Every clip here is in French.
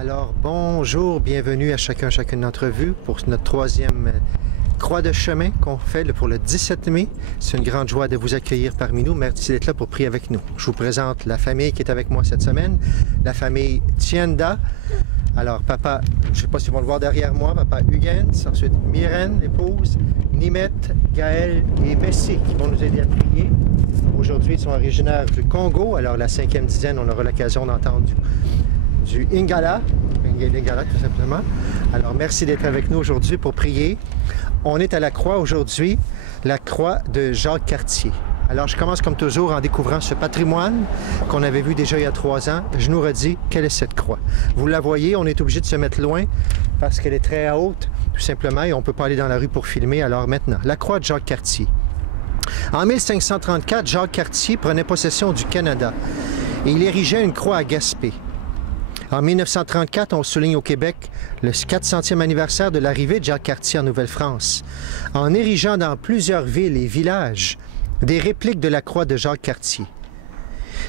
Alors, bonjour, bienvenue à chacune d'entre vous pour notre troisième croix de chemin qu'on fait pour le 17 mai. C'est une grande joie de vous accueillir parmi nous. Merci d'être là pour prier avec nous. Je vous présente la famille qui est avec moi cette semaine, la famille Tienda. Alors, papa, je ne sais pas si vous vont le voir derrière moi, papa Huguens, ensuite Myrène, l'épouse, Nimette, Gaël et Messi qui vont nous aider à prier. Aujourd'hui, ils sont originaires du Congo. Alors, la 5e dizaine, on aura l'occasion d'entendre du Lingala, tout simplement. Alors, merci d'être avec nous aujourd'hui pour prier. On est à la croix aujourd'hui, la croix de Jacques Cartier. Alors, je commence comme toujours en découvrant ce patrimoine qu'on avait vu déjà il y a 3 ans. Je nous redis, quelle est cette croix? Vous la voyez, on est obligé de se mettre loin parce qu'elle est très haute, tout simplement, et on ne peut pas aller dans la rue pour filmer. Alors maintenant, la croix de Jacques Cartier. En 1534, Jacques Cartier prenait possession du Canada et il érigeait une croix à Gaspé. En 1934, on souligne au Québec le 400e anniversaire de l'arrivée de Jacques Cartier en Nouvelle-France, en érigeant dans plusieurs villes et villages des répliques de la croix de Jacques Cartier.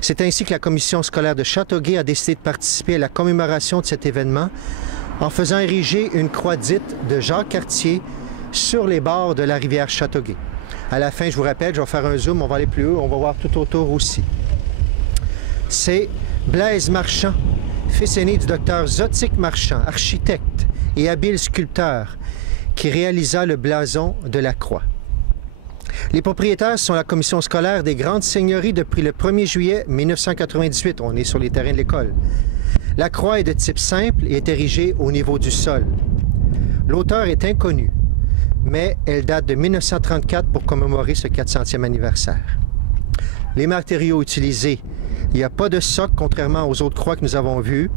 C'est ainsi que la commission scolaire de Châteauguay a décidé de participer à la commémoration de cet événement en faisant ériger une croix dite de Jacques Cartier sur les bords de la rivière Châteauguay. À la fin, je vous rappelle, je vais faire un zoom, on va aller plus haut, on va voir tout autour aussi. C'est Blaise Marchand, fils aîné du docteur Zotique Marchand, architecte et habile sculpteur, qui réalisa le blason de la croix. Les propriétaires sont la commission scolaire des Grandes Seigneuries depuis le 1er juillet 1998. On est sur les terrains de l'école. La croix est de type simple et est érigée au niveau du sol. L'auteur est inconnu, mais elle date de 1934 pour commémorer ce 400e anniversaire. Les matériaux utilisés: il n'y a pas de socle, contrairement aux autres croix que nous avons vues.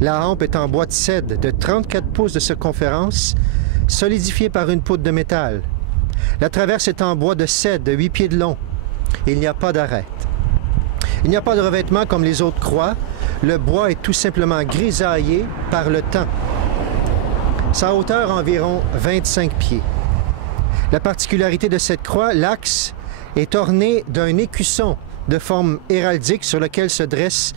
La hampe est en bois de cèdre de 34 pouces de circonférence, solidifiée par une poutre de métal. La traverse est en bois de cèdre de 8 pieds de long. Il n'y a pas d'arête. Il n'y a pas de revêtement comme les autres croix. Le bois est tout simplement grisaillé par le temps. Sa hauteur environ 25 pieds. La particularité de cette croix, l'axe est orné d'un écusson de forme héraldique sur lequel se dressent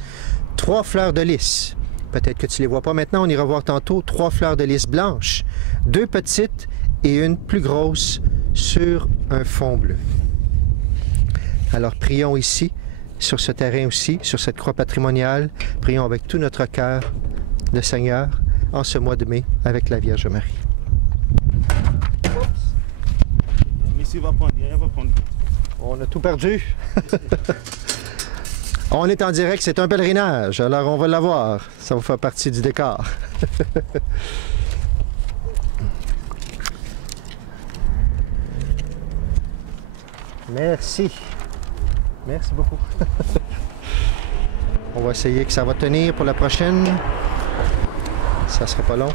3 fleurs de lys. Peut-être que tu ne les vois pas maintenant, on ira voir tantôt. 3 fleurs de lys blanches, 2 petites et une plus grosse sur un fond bleu. Alors prions ici, sur ce terrain aussi, sur cette croix patrimoniale. Prions avec tout notre cœur le Seigneur en ce mois de mai avec la Vierge Marie. Monsieur va prendre, il va prendre. On a tout perdu. On est en direct, c'est un pèlerinage, alors on va l'avoir. Ça va faire partie du décor. Merci. Merci beaucoup. On va essayer que ça va tenir pour la prochaine. Ça sera pas long.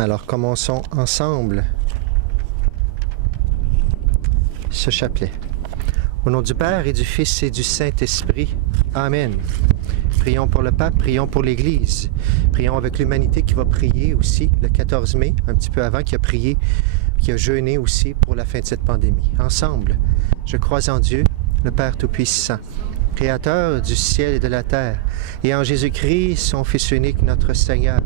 Alors, commençons ensemble ce chapelet. Au nom du Père et du Fils et du Saint-Esprit. Amen. Prions pour le pape, prions pour l'Église. Prions avec l'humanité qui va prier aussi le 14 mai, un petit peu avant, qui a prié, qui a jeûné aussi pour la fin de cette pandémie. Ensemble, je crois en Dieu, le Père Tout-Puissant, Créateur du ciel et de la terre, et en Jésus-Christ, son Fils unique, notre Seigneur,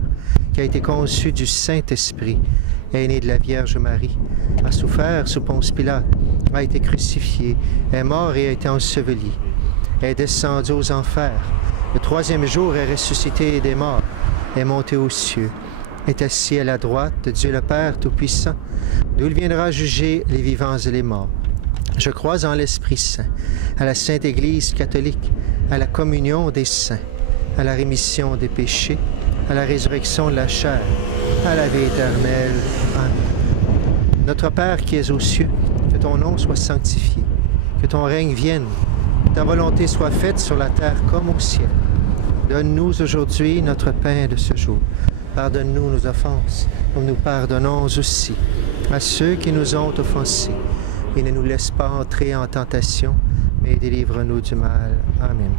qui a été conçu du Saint-Esprit, est né de la Vierge Marie, a souffert sous Ponce Pilate, a été crucifié, est mort et a été enseveli, est descendu aux enfers, le 3e jour est ressuscité des morts, est monté aux cieux, est assis à la droite de Dieu le Père Tout-Puissant, d'où il viendra juger les vivants et les morts. Je crois en l'Esprit Saint, à la Sainte Église catholique, à la communion des saints, à la rémission des péchés, à la résurrection de la chair, à la vie éternelle. Amen. Notre Père qui es aux cieux, que ton nom soit sanctifié, que ton règne vienne, que ta volonté soit faite sur la terre comme au ciel. Donne-nous aujourd'hui notre pain de ce jour. Pardonne-nous nos offenses, comme nous pardonnons aussi à ceux qui nous ont offensés. Et ne nous laisse pas entrer en tentation, mais délivre-nous du mal. Amen.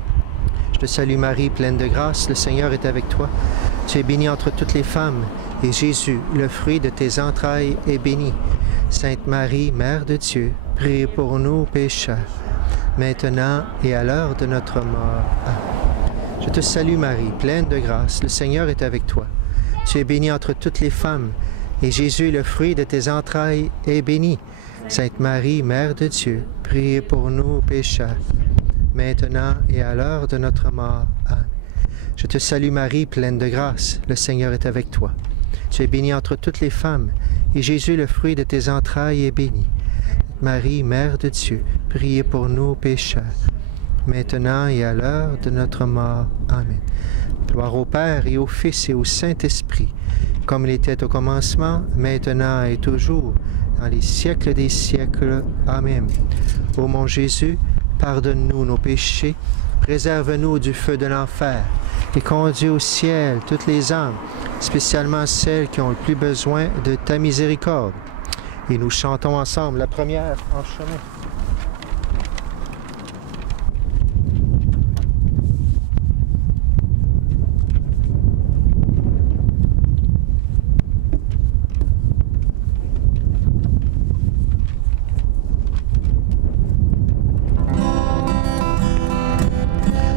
Je te salue Marie, pleine de grâce, le Seigneur est avec toi. Tu es bénie entre toutes les femmes, et Jésus, le fruit de tes entrailles, est béni. Sainte Marie, Mère de Dieu, priez pour nous pécheurs, maintenant et à l'heure de notre mort. Amen. Je te salue Marie, pleine de grâce, le Seigneur est avec toi. Tu es bénie entre toutes les femmes, et Jésus, le fruit de tes entrailles, est béni. Sainte Marie, Mère de Dieu, priez pour nous pécheurs, maintenant et à l'heure de notre mort. Amen. Je te salue Marie, pleine de grâce, le Seigneur est avec toi. Tu es bénie entre toutes les femmes, et Jésus, le fruit de tes entrailles, est béni. Marie, Mère de Dieu, priez pour nous pécheurs, maintenant et à l'heure de notre mort. Amen. Gloire au Père et au Fils et au Saint-Esprit, comme il était au commencement, maintenant et toujours, dans les siècles des siècles. Amen. Ô mon Jésus, pardonne-nous nos péchés, préserve-nous du feu de l'enfer, et conduis au ciel toutes les âmes, spécialement celles qui ont le plus besoin de ta miséricorde. Et nous chantons ensemble la première en chemin.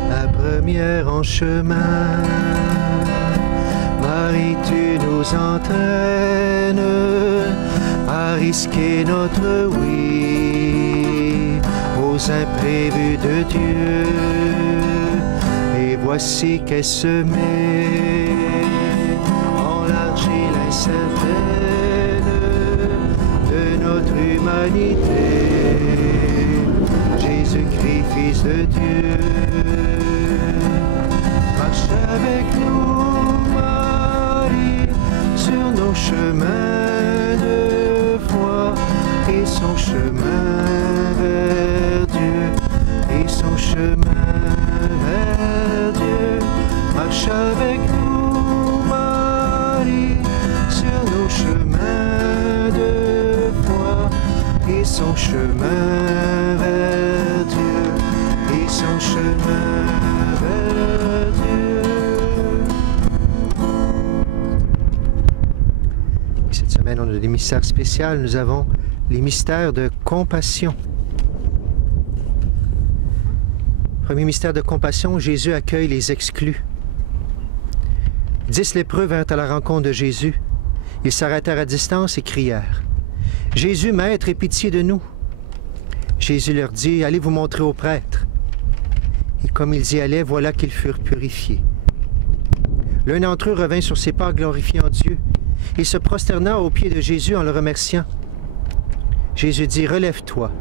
La première en chemin, Marie, tu nous entraînes à risquer notre oui aux imprévus de Dieu. Et voici qu'elle se met en l'argile incertaine de notre humanité. Jésus-Christ, Fils de Dieu, marche avec nous, Marie, sur nos chemins de foi et son chemin vers Dieu, et son chemin vers Dieu. Marche avec nous, Marie, sur nos chemins de foi et son chemin vers Dieu, et son chemin vers Dieu. Cette semaine, on a des mystères spéciaux. Nous avons les mystères de compassion. Premier mystère de compassion, Jésus accueille les exclus. 10 lépreux vinrent à la rencontre de Jésus. Ils s'arrêtèrent à distance et crièrent: « Jésus, Maître, aie pitié de nous. » Jésus leur dit: « Allez vous montrer aux prêtres. » Et comme ils y allaient, voilà qu'ils furent purifiés. L'un d'entre eux revint sur ses pas glorifiant Dieu. Il se prosterna aux pieds de Jésus en le remerciant. Jésus dit: « Relève-toi,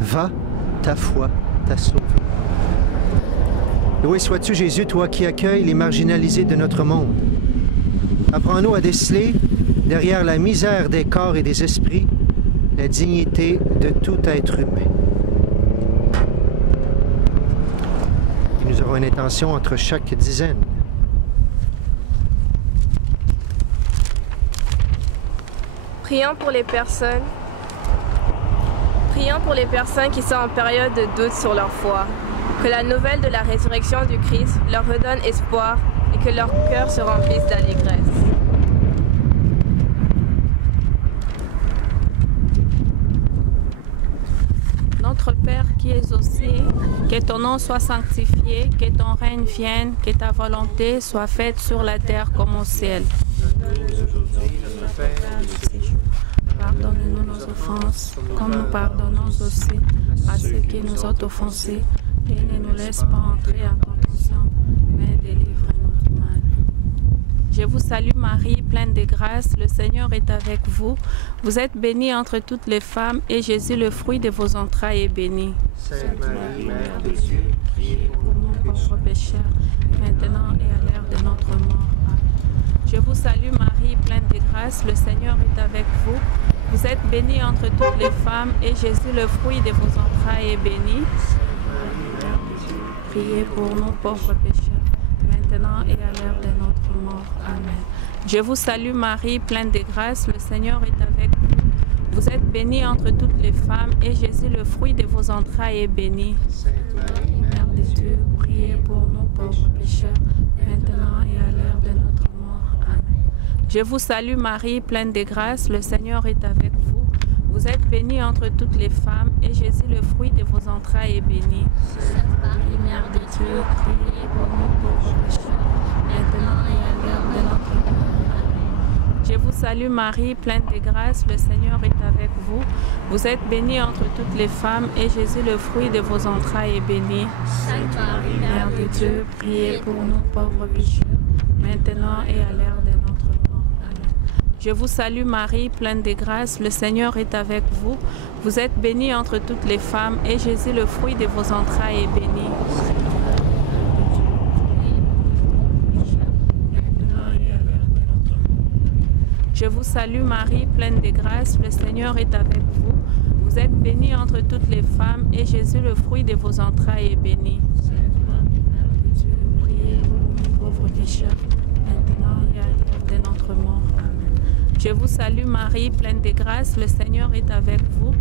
va, ta foi t'a sauvé. » Loué sois-tu, Jésus, toi qui accueilles les marginalisés de notre monde. Apprends-nous à déceler, derrière la misère des corps et des esprits, la dignité de tout être humain. Et nous aurons une intention entre chaque dizaine. Prions pour les personnes qui sont en période de doute sur leur foi. Que la nouvelle de la résurrection du Christ leur redonne espoir et que leur cœur se remplisse d'allégresse. Notre Père qui es aux cieux, que ton nom soit sanctifié, que ton règne vienne, que ta volonté soit faite sur la terre comme au ciel. Pardonne-nous nos offenses, comme nous pardonnons aussi à ceux qui nous ont offensés. Et ne nous laisse pas entrer en tentation, mais délivre-nous du mal. Je vous salue Marie, pleine de grâce, le Seigneur est avec vous. Vous êtes bénie entre toutes les femmes, et Jésus, le fruit de vos entrailles, est béni. Sainte Marie, Mère de Dieu, priez pour nous pauvres pécheurs, maintenant et à l'heure de notre mort. Amen. Je vous salue Marie, pleine de grâce, le Seigneur est avec vous. Vous êtes bénie entre toutes les femmes, et Jésus, le fruit de vos entrailles, est béni. Priez pour nous pauvres pécheurs, maintenant et à l'heure de notre mort. Amen. Je vous salue Marie, pleine de grâce, le Seigneur est avec vous. Vous êtes bénie entre toutes les femmes, et Jésus, le fruit de vos entrailles, est béni. Sainte Marie, Mère de Dieu, priez pour nous pauvres pécheurs, maintenant et à l'heure de notre mort. Amen. Je vous salue Marie, pleine de grâce, le Seigneur est avec vous. Vous êtes bénie entre toutes les femmes, et Jésus, le fruit de vos entrailles, est béni. Sainte Marie, Mère de Dieu, priez pour nous pauvres pécheurs, maintenant et à l'heure de notre mort. Amen. Je vous salue Marie, pleine de grâce, le Seigneur est avec vous. Vous êtes bénie entre toutes les femmes, et Jésus, le fruit de vos entrailles, est béni. Sainte Marie, Mère de Dieu, priez pour nous pauvres pécheurs, maintenant et à l'heure de notre mort. Amen. Je vous salue Marie, pleine de grâce, le Seigneur est avec vous. Vous êtes bénie entre toutes les femmes, et Jésus, le fruit de vos entrailles, est béni. Je vous salue Marie, pleine de grâce, le Seigneur est avec vous. Vous êtes bénie entre toutes les femmes, et Jésus, le fruit de vos entrailles, est béni. Sainte Marie, Mère de Dieu, priez pour nous pauvres pécheurs, maintenant et à l'heure de notre mort. Amen. Je vous salue Marie, pleine de grâce, le Seigneur est avec vous.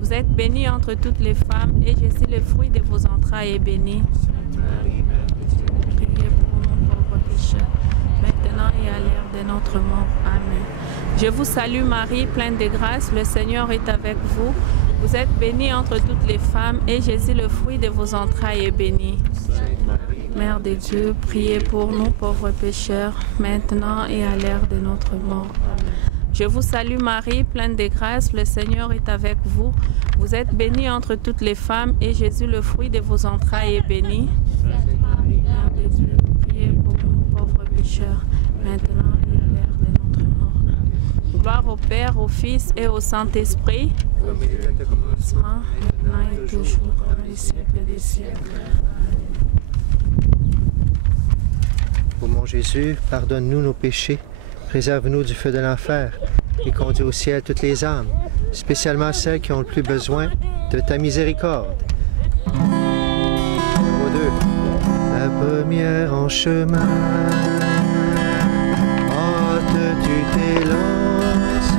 Vous êtes bénie entre toutes les femmes, et Jésus, le fruit de vos entrailles, est béni. Sainte Marie, Mère de Dieu, priez pour nous pauvres pécheurs, maintenant et à l'heure de notre mort. Amen. Je vous salue Marie, pleine de grâce, le Seigneur est avec vous. Vous êtes bénie entre toutes les femmes, et Jésus, le fruit de vos entrailles, est béni. Sainte Marie, Mère de Dieu, priez pour nous pauvres pécheurs, maintenant et à l'heure de notre mort. Amen. Je vous salue Marie, pleine de grâce, le Seigneur est avec vous. Vous êtes bénie entre toutes les femmes, et Jésus, le fruit de vos entrailles, est béni. Sainte Marie, Mère de Dieu, priez pour nous pauvres pécheurs, maintenant et à l'heure de notre mort. Gloire au Père, au Fils et au Saint-Esprit, Comme il était au commencement, maintenant et toujours, dans les siècles des siècles. Ô mon Jésus, pardonne-nous nos péchés, préserve-nous du feu de l'enfer et conduis au ciel toutes les âmes, spécialement celles qui ont le plus besoin de ta miséricorde. Numéro 2. La première en chemin, hâte-tu t'élances,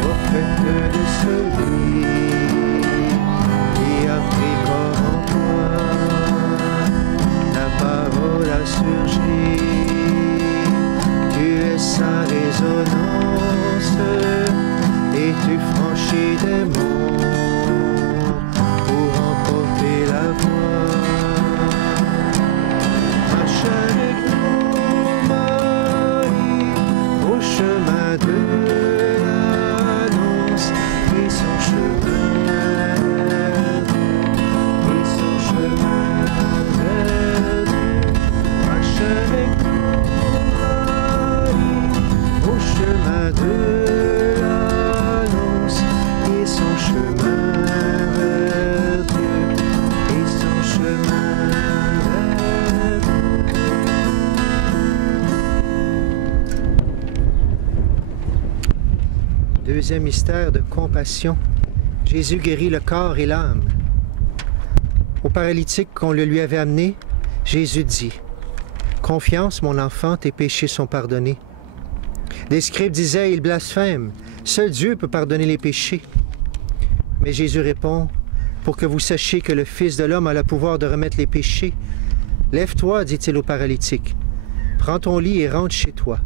prophète de celui qui a pris corps en toi, la parole a surgi, tu es sa résonance, et tu franchis des monts pour emporter la voie. Marche avec nous, Marie, au chemin de l'annonce, et son chemin vers Dieu, et son chemin vers Dieu. Marche avec nous, Marie, au chemin de l'annonce, et son chemin vers Dieu, et son chemin vers Dieu. Deuxième mystère de compassion. Jésus guérit le corps et l'âme. Au paralytique qu'on le lui avait amené, Jésus dit: « Confiance, mon enfant, tes péchés sont pardonnés. » Des scribes disaient: « Il blasphème. Seul Dieu peut pardonner les péchés. » Mais Jésus répond: « Pour que vous sachiez que le Fils de l'homme a le pouvoir de remettre les péchés. Lève-toi, dit-il au paralytique. Prends ton lit et rentre chez toi. »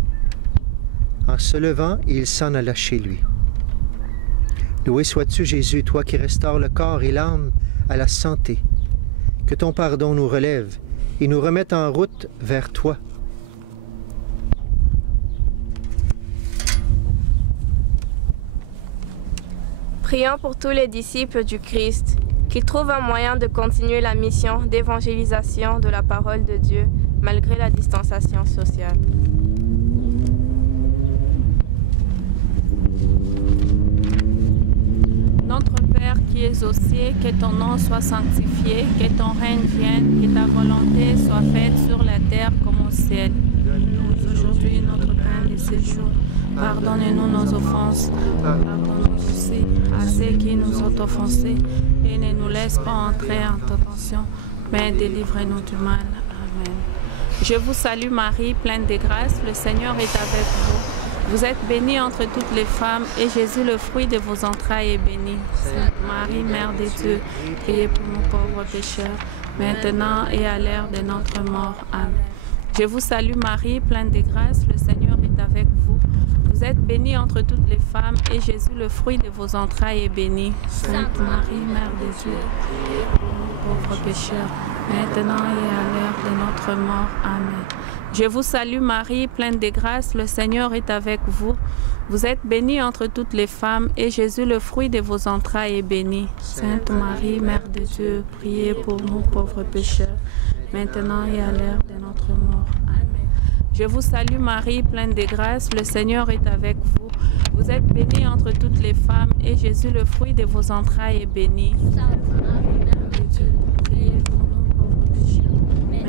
En se levant, il s'en alla chez lui. Loué sois-tu, Jésus, toi qui restaures le corps et l'âme à la santé. Que ton pardon nous relève et nous remette en route vers toi. Prions pour tous les disciples du Christ, qu'ils trouvent un moyen de continuer la mission d'évangélisation de la parole de Dieu, malgré la distanciation sociale. Notre Père qui es aux cieux, que ton nom soit sanctifié, que ton règne vienne, que ta volonté soit faite sur la terre comme au ciel. Donne-nous aujourd'hui notre pain de ce jour. Pardonne-nous nos offenses, pardonne-nous aussi à ceux qui nous ont offensés, et ne nous laisse pas entrer en tentation, mais délivre-nous du mal. Amen. Je vous salue Marie, pleine de grâce, le Seigneur est avec vous. Vous êtes bénie entre toutes les femmes, et Jésus, le fruit de vos entrailles, est béni. Sainte Marie, Mère de Dieu, priez pour nous pauvres pécheurs, maintenant et à l'heure de notre mort. Amen. Je vous salue Marie, pleine de grâce, le Seigneur est avec vous. Vous Vous êtes bénie entre toutes les femmes, et Jésus, le fruit de vos entrailles, est béni. Sainte Marie, Mère de Dieu, priez pour nous pauvres pécheurs, maintenant et à l'heure de notre mort. Amen. Je vous salue Marie, pleine de grâce, le Seigneur est avec vous. Vous êtes bénie entre toutes les femmes, et Jésus, le fruit de vos entrailles, est béni. Sainte Marie, Mère de Dieu, priez pour nous pauvres pécheurs, maintenant et à l'heure de notre mort. Amen. Je vous salue Marie, pleine de grâce, le Seigneur est avec vous. Vous êtes bénie entre toutes les femmes, et Jésus, le fruit de vos entrailles, est béni. Sainte Marie, Mère de Dieu, priez pour nous pauvres pécheurs, maintenant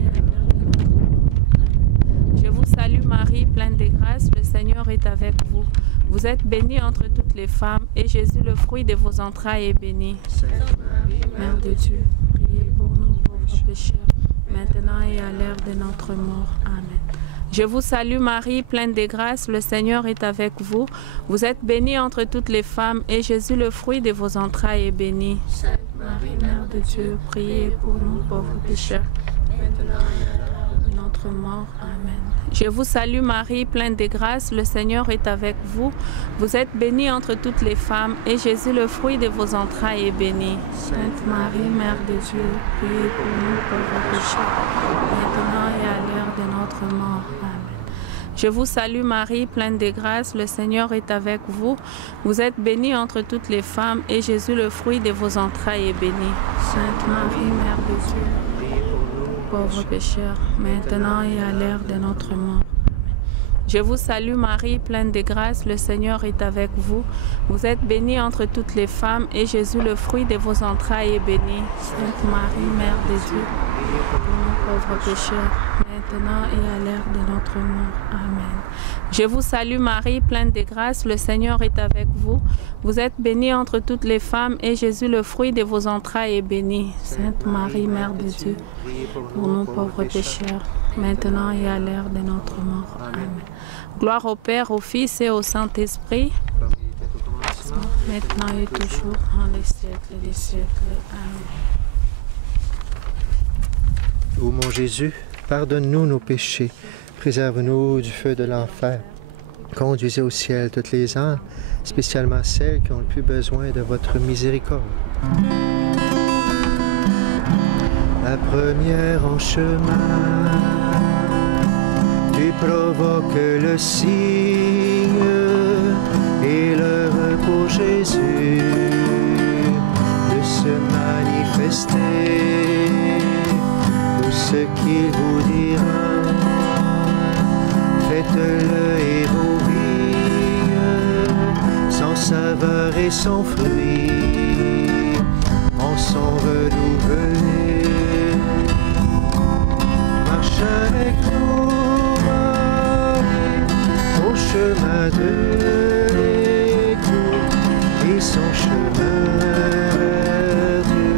et à l'heure de notre mort. Je vous salue Marie, pleine de grâce, le Seigneur est avec vous. Vous êtes bénie entre toutes les femmes, et Jésus, le fruit de vos entrailles, est béni. Sainte Marie, Mère de Dieu, priez pour nous pauvres pécheurs, maintenant et à l'heure de notre mort. Amen. Je vous salue Marie, pleine de grâce, le Seigneur est avec vous. Vous êtes bénie entre toutes les femmes, et Jésus, le fruit de vos entrailles, est béni. Sainte Marie, Mère de Dieu, priez pour nous pauvres pécheurs, maintenant et à l'heure de notre mort. Amen. Je vous salue Marie, pleine de grâce, le Seigneur est avec vous. Vous êtes bénie entre toutes les femmes, et Jésus, le fruit de vos entrailles, est béni. Sainte Marie, Mère de Dieu, priez pour nous pauvres pécheurs, maintenant et à l'heure de notre mort. Amen. Je vous salue Marie, pleine de grâce, le Seigneur est avec vous. Vous êtes bénie entre toutes les femmes, et Jésus, le fruit de vos entrailles, est béni. Sainte Marie, Mère de Dieu, priez pour nous pauvres pécheurs, maintenant et à l'heure de notre mort. Je vous salue Marie, pleine de grâce, le Seigneur est avec vous. Vous êtes bénie entre toutes les femmes, et Jésus, le fruit de vos entrailles, est béni. Sainte Marie, Mère de Dieu, priez pour nous pauvres pécheurs, maintenant et à l'heure de notre mort. Amen. Je vous salue Marie, pleine de grâce, le Seigneur est avec vous. Vous êtes bénie entre toutes les femmes, et Jésus, le fruit de vos entrailles, est béni. Sainte Marie, Mère de Dieu, priez pour nous pauvres pécheurs, maintenant et à l'heure de notre mort. Amen. Gloire au Père, au Fils et au Saint-Esprit, maintenant et toujours, dans les siècles des siècles. Amen. Ô mon Jésus, pardonne-nous nos péchés, préserve-nous du feu de l'enfer, conduisez au ciel toutes les âmes, spécialement celles qui ont le plus besoin de votre miséricorde. La première en chemin, tu provoques le signe et le repos Jésus de se manifester. Tout ce qu'il vous dira, faites-le et vos vignes, sans saveur et sans fruit, en sont renouvelés. Marche avec nous, Marie, au chemin de l'écoute, et son chemin vers Dieu,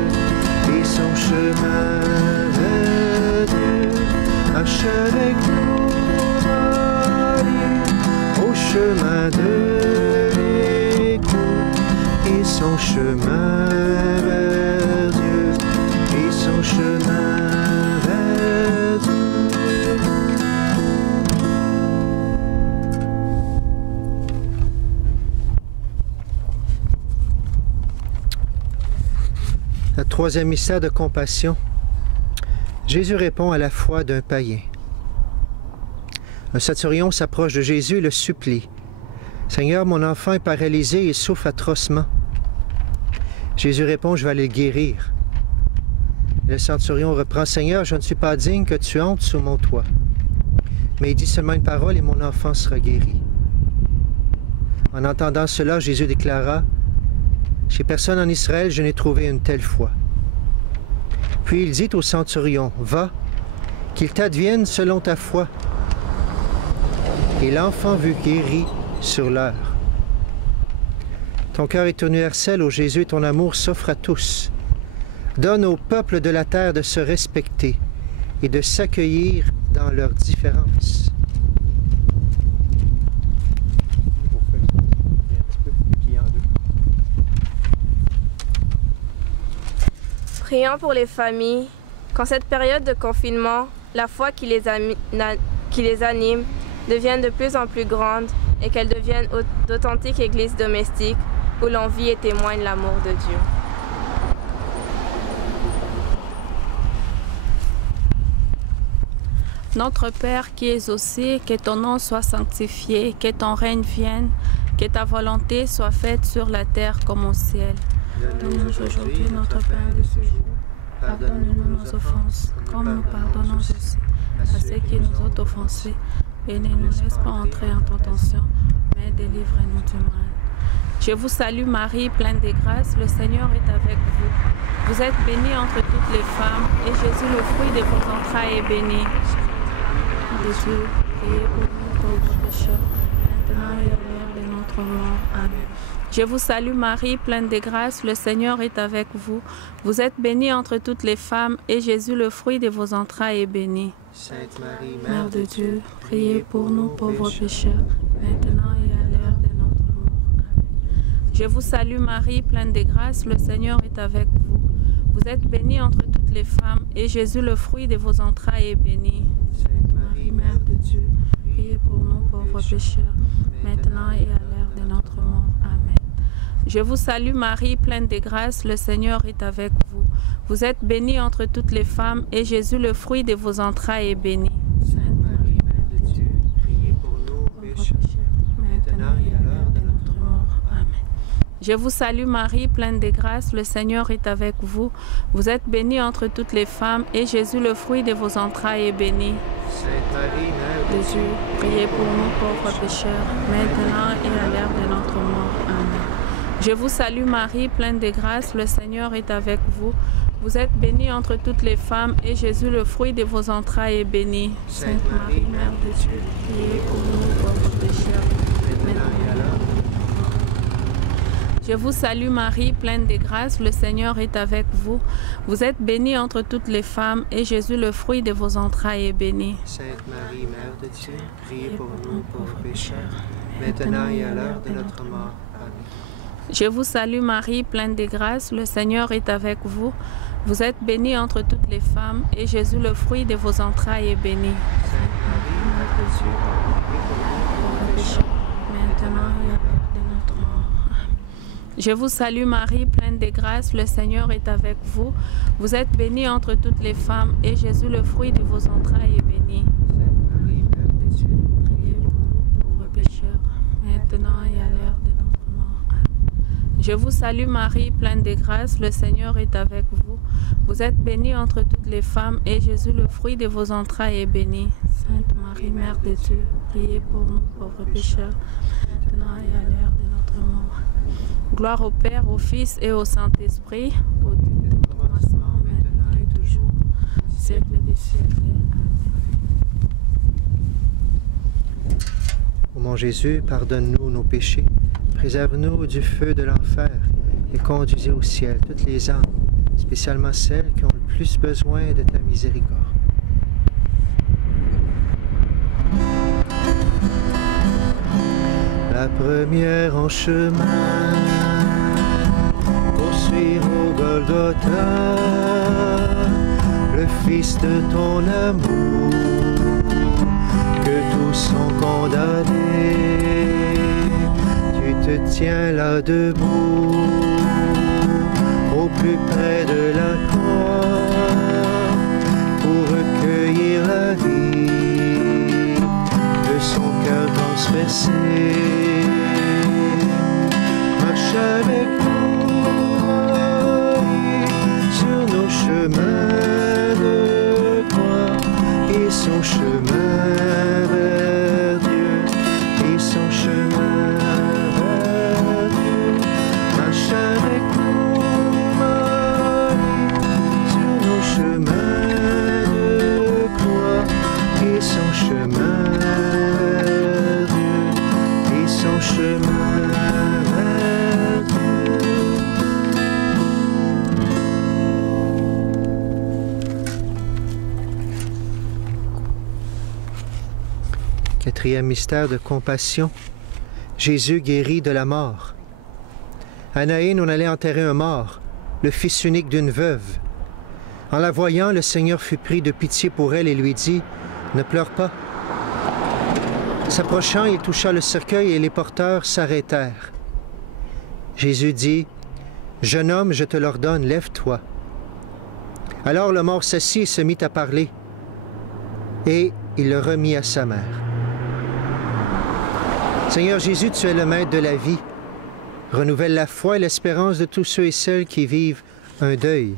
et son chemin vers Dieu. Marche avec nous, Marie, au chemin de l'écoute, et son chemin vers Dieu, et son chemin. Le troisième mystère de compassion. Jésus répond à la foi d'un païen. Un centurion s'approche de Jésus et le supplie. « Seigneur, mon enfant est paralysé et souffre atrocement. » Jésus répond « Je vais aller le guérir. » Le centurion reprend « Seigneur, je ne suis pas digne que tu entres sous mon toit. » Mais il dit seulement une parole et mon enfant sera guéri. En entendant cela, Jésus déclara « Chez personne en Israël, je n'ai trouvé une telle foi. » Puis il dit au centurion, « Va, qu'il t'advienne selon ta foi. » Et l'enfant fut guéri sur l'heure. Ton cœur est universel, ô Jésus, et ton amour s'offre à tous. Donne au peuple de la terre de se respecter et de s'accueillir dans leurs différences. Prions pour les familles, qu'en cette période de confinement, la foi qui les anime devienne de plus en plus grande et qu'elle devienne d'authentiques églises domestiques où l'on vit et témoigne l'amour de Dieu. Notre Père qui es aux cieux, que ton nom soit sanctifié, que ton règne vienne, que ta volonté soit faite sur la terre comme au ciel. Donne-nous aujourd'hui notre pain de ce jour. Pardonne-nous nos offenses, comme nous pardonnons aussi à ceux qui nous ont offensés. Et ne nous laisse pas entrer en tentation, mais délivre-nous du mal. Je vous salue Marie, pleine de grâce, le Seigneur est avec vous. Vous êtes bénie entre toutes les femmes, et Jésus, le fruit de vos entrailles, est béni. De Dieu, priez pour nous pauvres pécheurs, maintenant et à l'heure de notre mort. Amen. Je vous salue Marie, pleine de grâce, le Seigneur est avec vous. Vous êtes bénie entre toutes les femmes, et Jésus, le fruit de vos entrailles, est béni. Sainte Marie, Mère de Dieu, priez pour nous pauvres pécheurs, maintenant et à l'heure de notre mort. Amen. Je vous salue Marie, pleine de grâce, le Seigneur est avec vous. Vous êtes bénie entre toutes les femmes, et Jésus, le fruit de vos entrailles, est béni. Sainte Marie, Mère de Dieu, priez pour nous pauvres pécheurs, maintenant et à l'heure de notre mort. Amen. Je vous salue Marie, pleine de grâce, le Seigneur est avec vous. Vous êtes bénie entre toutes les femmes, et Jésus, le fruit de vos entrailles, est béni. Sainte Marie, Mère de Dieu, priez pour nous pécheurs, maintenant et à l'heure de notre mort. Amen. Je vous salue Marie, pleine de grâce, le Seigneur est avec vous. Vous êtes bénie entre toutes les femmes, et Jésus, le fruit de vos entrailles, est béni. Sainte Marie, Mère de Dieu, priez pour nous pauvres pécheurs, maintenant et à l'heure de notre mort. Amen. Je vous salue Marie, pleine de grâce, le Seigneur est avec vous. Vous êtes bénie entre toutes les femmes, et Jésus, le fruit de vos entrailles, est béni. Sainte Marie, Mère de Dieu, priez pour nous pauvres pécheurs, maintenant et à l'heure de notre mort. Je vous salue Marie, pleine de grâce, le Seigneur est avec vous. Vous êtes bénie entre toutes les femmes, et Jésus, le fruit de vos entrailles, est béni. Sainte Marie, Mère de Dieu, priez pour nous pauvres pécheurs, maintenant et à l'heure de notre mort. Amen. Je vous salue Marie, pleine de grâce, le Seigneur est avec vous. Vous êtes bénie entre toutes les femmes, et Jésus, le fruit de vos entrailles, est béni. Sainte Marie, Mère de Dieu, priez pour nous pauvres pécheurs, maintenant et à l'heure de notre mort. Amen. Je vous salue Marie, pleine de grâce, le Seigneur est avec vous. Vous êtes bénie entre toutes les femmes, et Jésus, le fruit de vos entrailles, est béni. Sainte Marie, Mère de Dieu, priez pour nous pauvres pécheurs, maintenant et à l'heure de notre mort. Amen. Je vous salue Marie, pleine de grâce, le Seigneur est avec vous. Vous êtes bénie entre toutes les femmes, et Jésus, le fruit de vos entrailles, est béni. Sainte Marie, Mère de Dieu, priez pour nous pauvres pécheurs, maintenant et à l'heure de notre mort. Gloire au Père, au Fils et au Saint-Esprit, au commencement, maintenant et toujours, siècle des siècles. Amen. Ô mon Jésus, pardonne-nous nos péchés, préserve-nous du feu de l'enfer et conduisez au ciel toutes les âmes, spécialement celles qui ont le plus besoin de ta miséricorde. La première en chemin, poursuivre au Golgotha, le Fils de ton amour, que tous sont condamnés, tu te tiens là debout, au plus près de la croix, pour recueillir la vie de son cœur transpercé. Marche avec nous, sur nos chemins de croix et son chemin vers Dieu, et son chemin vers Dieu. Marche avec nous, Marie, sur nos chemins de croix et son chemin vers Dieu, et son chemin vers Dieu. Quatrième mystère de compassion. Jésus guérit de la mort. À Naïn, on allait enterrer un mort, le fils unique d'une veuve. En la voyant, le Seigneur fut pris de pitié pour elle et lui dit « Ne pleure pas ». S'approchant, il toucha le cercueil et les porteurs s'arrêtèrent. Jésus dit, « Jeune homme, je te l'ordonne, lève-toi. » Alors le mort s'assit et se mit à parler, et il le remit à sa mère. Seigneur Jésus, tu es le maître de la vie. Renouvelle la foi et l'espérance de tous ceux et celles qui vivent un deuil.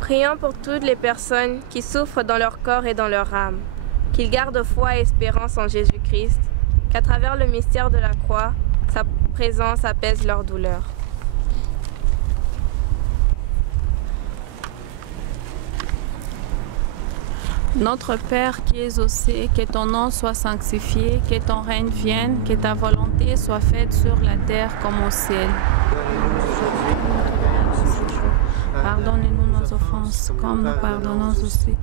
Prions pour toutes les personnes qui souffrent dans leur corps et dans leur âme, qu'ils gardent foi et espérance en Jésus-Christ, qu'à travers le mystère de la croix, sa présence apaise leur douleur. Notre Père qui es aux cieux, que ton nom soit sanctifié, que ton règne vienne, que ta volonté soit faite sur la terre comme au ciel. Pardonnez-nous nos offenses, comme nous pardonnons aussi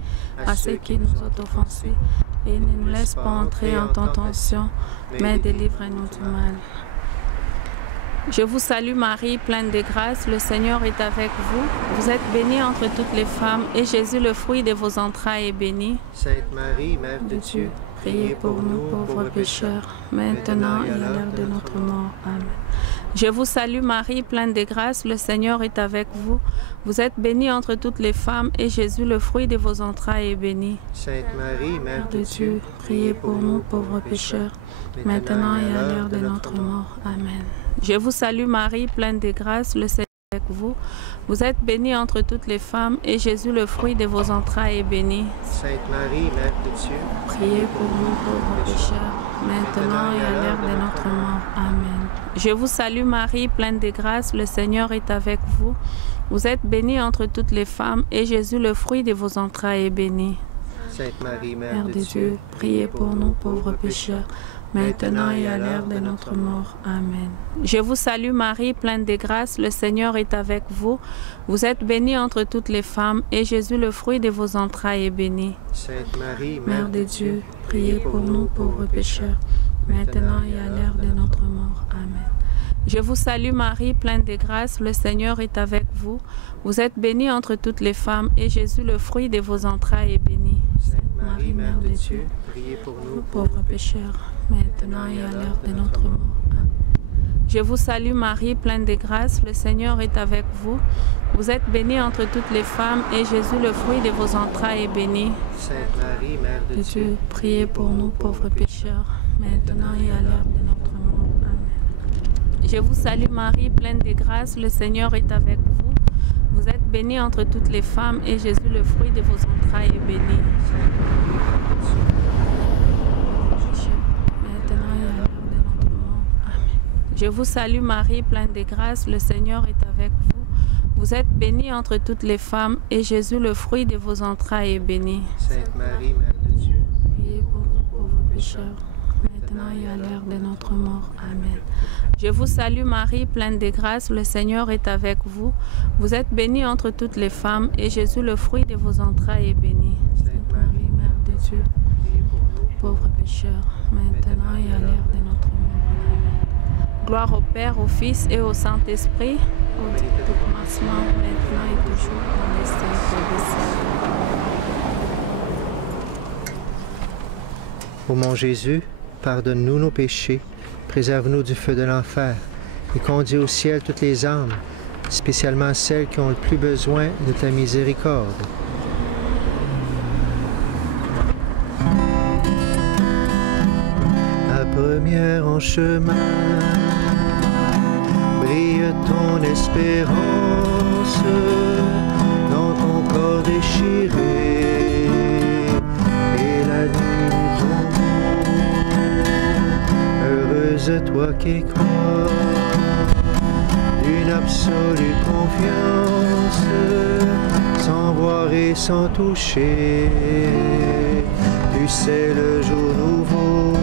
à ceux qui nous ont offensés. Et ne nous laisse pas entrer en tentation, mais délivre-nous du mal. Je vous salue Marie, pleine de grâce, le Seigneur est avec vous. Vous êtes bénie entre toutes les femmes, et Jésus, le fruit de vos entrailles, est béni. Sainte Marie, Mère de Dieu, priez pour nous pauvres pécheurs, maintenant et à l'heure de notre mort. Amen. Je vous salue Marie, pleine de grâce, le Seigneur est avec vous. Vous êtes bénie entre toutes les femmes, et Jésus, le fruit de vos entrailles, est béni. Sainte Marie, Mère de Dieu, priez pour nous pauvres pécheurs, maintenant et à l'heure de notre mort. Amen. Je vous salue Marie, pleine de grâce, le Seigneur est avec vous. Vous êtes bénie entre toutes les femmes, et Jésus, le fruit de vos entrailles, est béni. Sainte Marie, Mère de Dieu, priez pour nous pauvres pécheurs, maintenant et à l'heure de notre mort. Amen. Je vous salue Marie, pleine de grâce, le Seigneur est avec vous. Vous êtes bénie entre toutes les femmes, et Jésus, le fruit de vos entrailles, est béni. Sainte Marie, Mère de Dieu, priez pour nous pauvres pécheurs, maintenant et à l'heure de notre mort. Amen. Je vous salue Marie, pleine de grâce, le Seigneur est avec vous. Vous êtes bénie entre toutes les femmes, et Jésus, le fruit de vos entrailles, est béni. Sainte Marie, Mère de Dieu, priez pour nous pauvres pécheurs, maintenant et à l'heure de notre mort. Amen. Je vous salue Marie, pleine de grâce, le Seigneur est avec vous. Vous êtes bénie entre toutes les femmes, et Jésus, le fruit de vos entrailles, est béni. Sainte Marie, Mère de Dieu, priez pour nous pauvres pécheurs, maintenant et à l'heure de notre mort. Amen. Je vous salue Marie, pleine de grâce, le Seigneur est avec vous. Vous êtes bénie entre toutes les femmes, et Jésus, le fruit de vos entrailles, est béni. Sainte Marie, Mère de Dieu, priez pour nous pauvres pécheurs, maintenant et à l'heure de notre mort. Amen. Je vous salue Marie, pleine de grâce, le Seigneur est avec vous. Vous êtes bénie entre toutes les femmes, et Jésus, le fruit de vos entrailles, est béni. Maintenant et à l'heure de notre mort. Amen. Je vous salue Marie, pleine de grâce, le Seigneur est avec vous. Vous êtes bénie entre toutes les femmes, et Jésus, le fruit de vos entrailles, est béni. Sainte Marie, Mère de Dieu, priez pour nous pauvres pécheurs, maintenant et à l'heure de notre mort. Amen. Je vous salue Marie, pleine de grâce, le Seigneur est avec vous. Vous êtes bénie entre toutes les femmes, et Jésus, le fruit de vos entrailles, est béni. Sainte Marie, Mère de Dieu, priez pour nous pauvres pécheurs, maintenant et à l'heure de notre mort. Amen. Gloire au Père, au Fils et au Saint-Esprit, au commencement, maintenant et toujours, dans les siècles des siècles. Ô mon Jésus, pardonne-nous nos péchés, préserve-nous du feu de l'enfer et conduis au ciel toutes les âmes, spécialement celles qui ont le plus besoin de ta miséricorde. La première en chemin, brille ton espérance dans ton corps déchiré et la nuit tombe. Heureuse toi qui crois d'une absolue confiance, sans voir et sans toucher, tu sais le jour nouveau.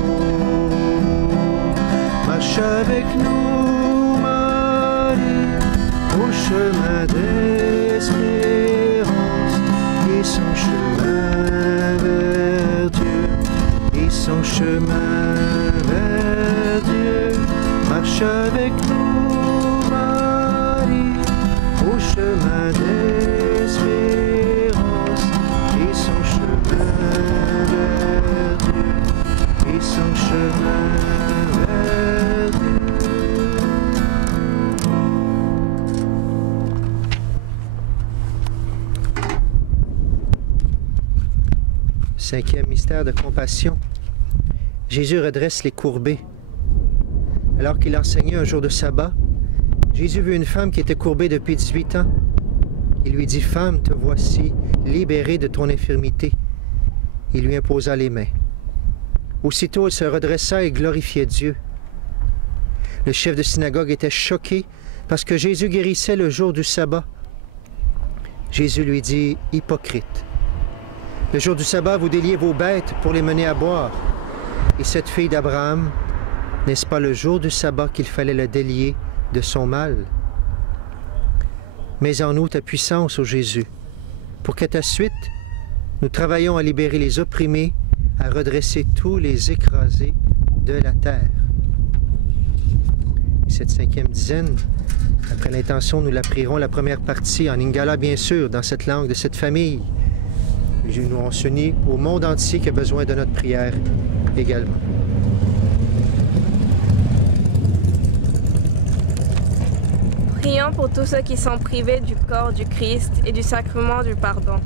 Marche avec nous, Marie, au chemin d'espérance, et son chemin vers Dieu, et son chemin vers Dieu. Marche avec nous, Marie, au chemin d'espérance, son chemin vers Dieu. 5e mystère de compassion. Jésus redresse les courbés. Alors qu'il enseignait un jour de sabbat, Jésus vit une femme qui était courbée depuis 18 ans. Il lui dit, « Femme, te voici, libérée de ton infirmité. » Il lui imposa les mains. Aussitôt, elle se redressa et glorifiait Dieu. Le chef de synagogue était choqué parce que Jésus guérissait le jour du sabbat. Jésus lui dit, « Hypocrite, le jour du sabbat, vous déliez vos bêtes pour les mener à boire. Et cette fille d'Abraham, n'est-ce pas le jour du sabbat qu'il fallait la délier de son mal? Mets en nous ta puissance, ô Jésus, pour qu'à ta suite, nous travaillons à libérer les opprimés, à redresser tous les écrasés de la terre. » Cette 5e dizaine, après l'intention, nous la prierons la première partie en Lingala, bien sûr, dans cette langue de cette famille. Nous on s'unit au monde entier qui a besoin de notre prière également. Prions pour tous ceux qui sont privés du corps du Christ et du sacrement du pardon.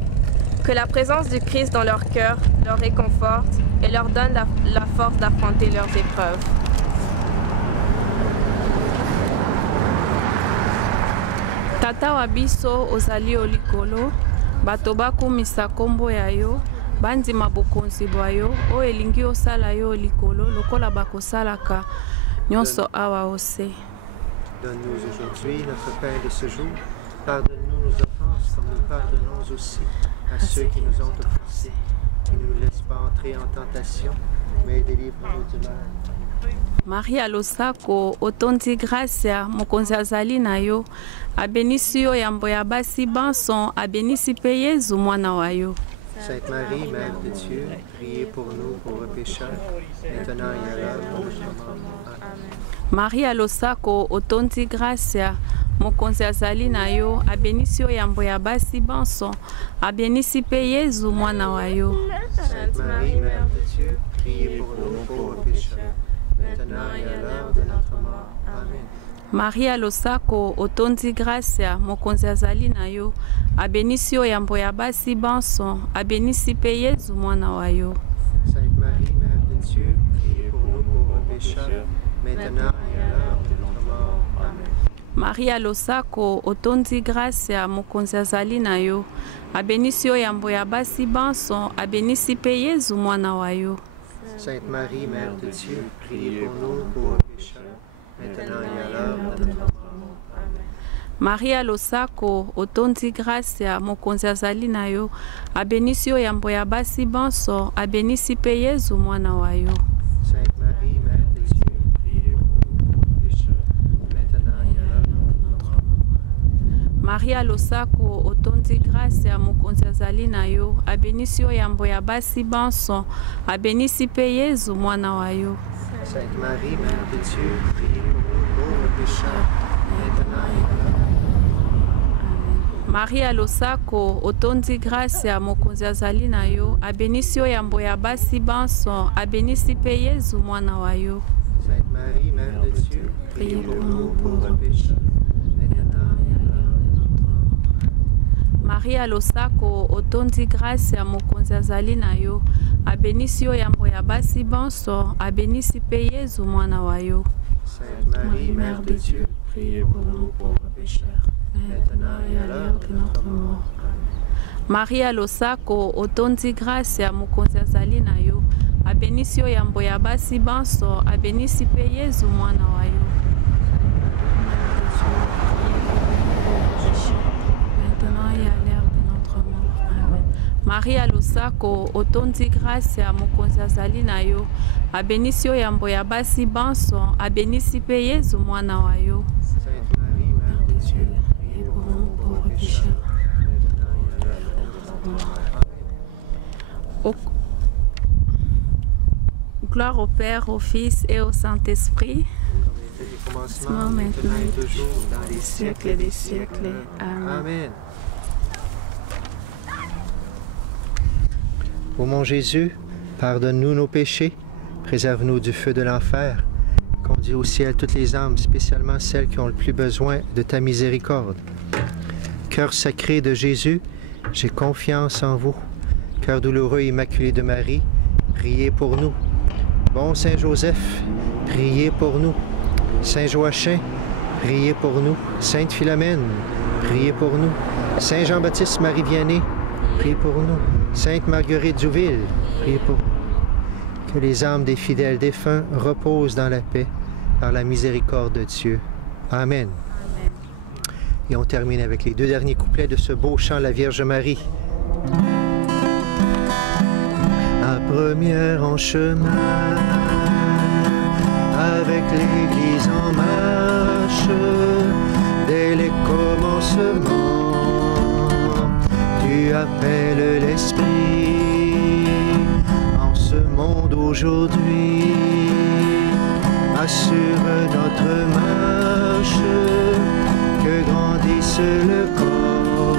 Que la présence du Christ dans leur cœur leur réconforte et leur donne la force d'affronter leurs épreuves. Tata wa biso ozali olikolo, bato bakumisa kombo ya yo, bandima bokonzi bwa yo, o elingi osala yo olikolo, lokola bakosalaka nyonso awa ose. Donne-nous aujourd'hui notre pain de ce jour. Pardonne-nous nos offenses, comme nous pardonnons aussi à ceux qui nous ont offensés. Et ne nous laisse pas entrer en tentation, mais délivre-nous du mal. Maria losako otondi gracia mokonzi azali na yo, abenisi yo yambo ya basi banson, abenisi pe Yezu mwana wa yo. Sainte Marie, Mère de Dieu, priez pour nous pauvres pécheurs, maintenant et à l'heure de notre mort. Amen. Maria losako otondi gracia mokonzi azali na yo, abenisi yo yambo ya basi banson, abenisi pe Yezu mwana wa yo. Sainte Marie, Mère de Dieu, priez pour nous pauvres pécheurs, maintenant et à l'heure de notre mort. Amen. Maria losako otondi gracia mokonzi azali na yo, abenisi yo yambo ya basi banson, abenisi pe Yezu mwana wa yo. Sainte Marie, Mère de Dieu, priez pour nous pauvres pécheurs, maintenant et à l'heure de notre mort. Amen. Maria losako otondi gracia mokonzi azali na yo, abenisi yo yambo ya basi banson, abenisi pe Yezu mwana wa yo. Sainte Marie, Mère de Dieu, priez pour nous pauvres pécheurs, maintenant et à l'heure de notre mort. Amen. Maria losako otondi gracia mokonzi azali na yo, abenisi yo yambo ya basi banson, abenisi pe Yezu mwana wa yo. Sainte Marie, Mère de Dieu, priez pour nous pauvres pécheurs, maintenant et à l'heure de notre mort. Maria losako otondi gracia mokonzi azali na yo, abenisi yo yambo ya basi banson, abenisi pe Yezu mwana wa yo. Sainte Marie, Mère de Dieu, priez pour nous pauvres pécheurs, maintenant et à l'heure de notre mort. Maria losako otondi gracia mokonzi azali na yo, abenisi yo yambo ya basi banson, abenisi pe Yezu mwana wa yo. Sainte Marie, Mère de Dieu, priez pour nous pauvres pécheurs, maintenant et à l'heure de notre mort. Maria losako otondi gracia mokonzi azali na yo, abenisi yo yambo ya basi banson, abenisi pe Yezu mwana wa yo. Sainte Marie, Mère de Dieu, priez pour nous pauvres pécheurs, maintenant et à l'heure de notre mort. Amen. Maria losako otondi gracia mokonzi azali na yo, abenisi yo yambo ya basi banson, abenisi pe Yezu mwana wa yo. Maintenant et à l'heure de notre mort. Amen. Maria losako otondi gracia mokonzi azali na yo, abenisi yo yambo ya basi banson, abenisi pe Yezu mwana wa yo. Sainte Marie, Mère de Dieu, priez pour nous pauvres pécheurs, maintenant et à l'heure de notre mort. Amen. Gloire au Père, au Fils et au Saint-Esprit. Comme il était du commencement, maintenant et toujours, dans les siècles des siècles. Amen. Amen. Ô mon Jésus, pardonne-nous nos péchés, Préserve-nous du feu de l'enfer. Conduis au ciel toutes les âmes, spécialement celles qui ont le plus besoin de ta miséricorde. Cœur sacré de Jésus, j'ai confiance en vous. Cœur douloureux et immaculé de Marie, priez pour nous. Bon Saint Joseph, priez pour nous. Saint Joachim, priez pour nous. Sainte Philomène, priez pour nous. Saint Jean-Baptiste Marie Vianney, priez pour nous. Sainte Marguerite Douville, priez pour nous. Que les âmes des fidèles défunts reposent dans la paix par la miséricorde de Dieu. Amen. Et on termine avec les 2 derniers couplets de ce beau chant La Vierge Marie. La première en chemin, avec l'Église en marche, dès les commencements, tu appelles l'Esprit en ce monde aujourd'hui. Assure notre marche, que grandisse le corps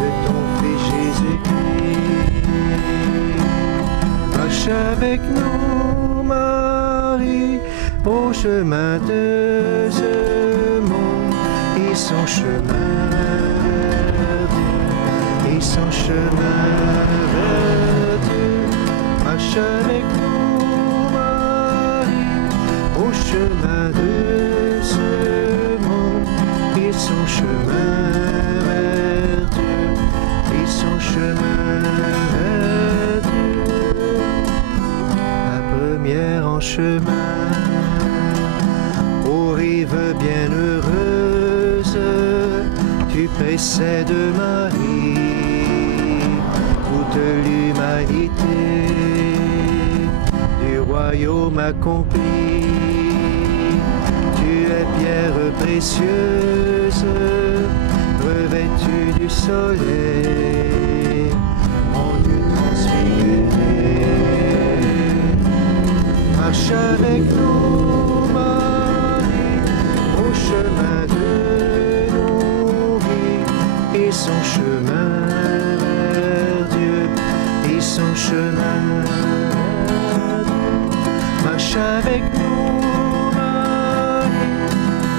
de ton Fils Jésus-Christ. Marche avec nous, Marie, au chemin de ce monde, et son chemin vers Dieu, et son chemin vers Dieu. Marche avec nous, Marie, au chemin de ce monde, et son chemin vers Dieu, et son chemin vers Dieu. La première en chemin, aux rives bienheureuses, tu précèdes Marie, toute l'humanité du royaume accompli. Tu es pierre précieuse, revêtue du soleil, en Dieu transfiguré. Marche avec nous, Marie, au chemin de nos vies, et son chemin vers Dieu, et son chemin vers Dieu. Marche avec nous, Marie,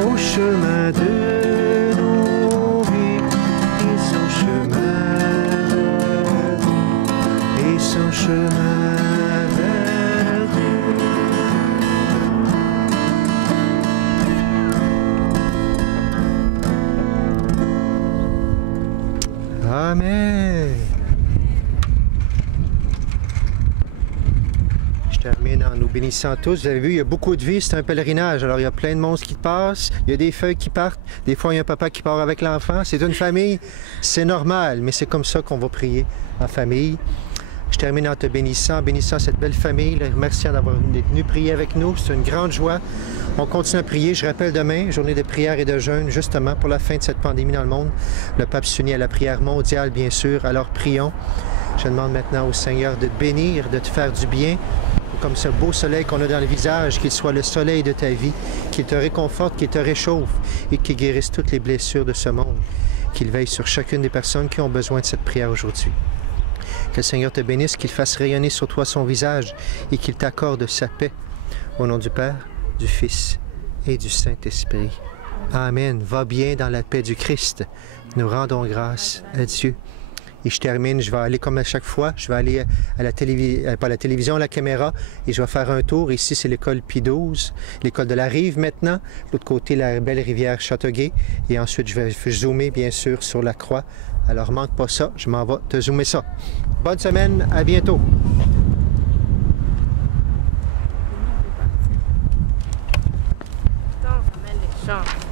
au chemin de nos vies, et son chemin vers Dieu, et son chemin vers Dieu. Amen. Je termine en nous bénissant tous. Vous avez vu, il y a beaucoup de vie, c'est un pèlerinage. Alors, il y a plein de monstres qui passent, il y a des feuilles qui partent. Des fois, il y a un papa qui part avec l'enfant. C'est une famille, c'est normal, mais c'est comme ça qu'on va prier en famille. Je termine en te bénissant cette belle famille, les remerciant d'être venu prier avec nous. C'est une grande joie. On continue à prier. Je rappelle demain, journée de prière et de jeûne, justement pour la fin de cette pandémie dans le monde. Le pape s'unit à la prière mondiale, bien sûr. Alors prions. Je demande maintenant au Seigneur de te bénir, de te faire du bien. Comme ce beau soleil qu'on a dans le visage, qu'il soit le soleil de ta vie, qu'il te réconforte, qu'il te réchauffe et qu'il guérisse toutes les blessures de ce monde. Qu'il veille sur chacune des personnes qui ont besoin de cette prière aujourd'hui. Que le Seigneur te bénisse, qu'il fasse rayonner sur toi son visage et qu'il t'accorde sa paix. Au nom du Père, du Fils et du Saint-Esprit. Amen. Va bien dans la paix du Christ. Nous rendons grâce à Dieu. Et je termine, je vais aller comme à chaque fois, je vais aller à la télévision, pas à la télévision, à la caméra, et je vais faire un tour. Ici, c'est l'école Pie XII, l'école de la Rive maintenant. De l'autre côté, la belle rivière Châteauguay. Et ensuite, je vais zoomer, bien sûr, sur la croix. Alors, manque pas ça, je m'en vais te zoomer ça. Bonne semaine, à bientôt. On ramène les chants.